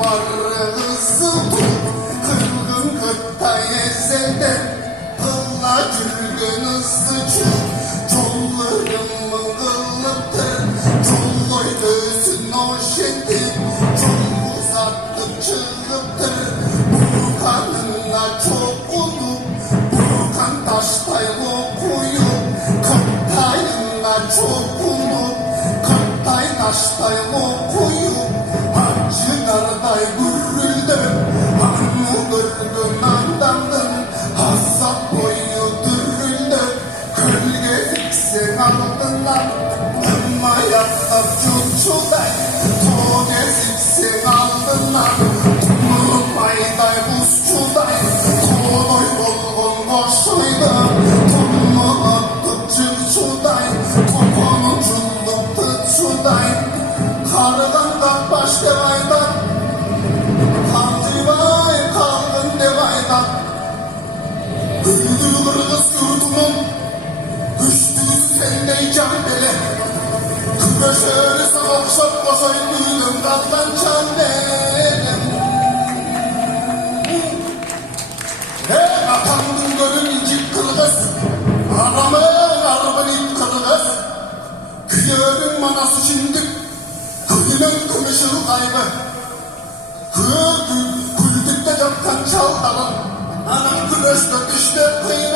var hızlı kırgın kırkta ezelde kılla gülgün hızlı çollarım kıllıptır çolloy gözün oşetti çol uzattık çığlıptır burkanına çok ulup burkan taştay okuyup kırktayına çok ulup kırktay taştay okuyup acı karday gürüldüm anı kırgın andamdım hasap boyu dürüldü kölgelik sen aldınlar ımma yattap çuçuday togezik sen aldınlar tumur payday buzçuday todoy bolgon koşuydu tumur attık çırçuday toponu çulluk tıçuday karıdan kapbaş devaydan kaldıvay kalgın devaydan öldü kırgız yurdumun üstüsü sendey can bele küreşeri savaşıp koşay duydum kaplan can belem atandın gölün incik kırgız anamın arbın it kırgız kıyörün manası şindik kıyının kımışır kaybı Küldükte yapkan çaldalan anam güneşte düştü kıyı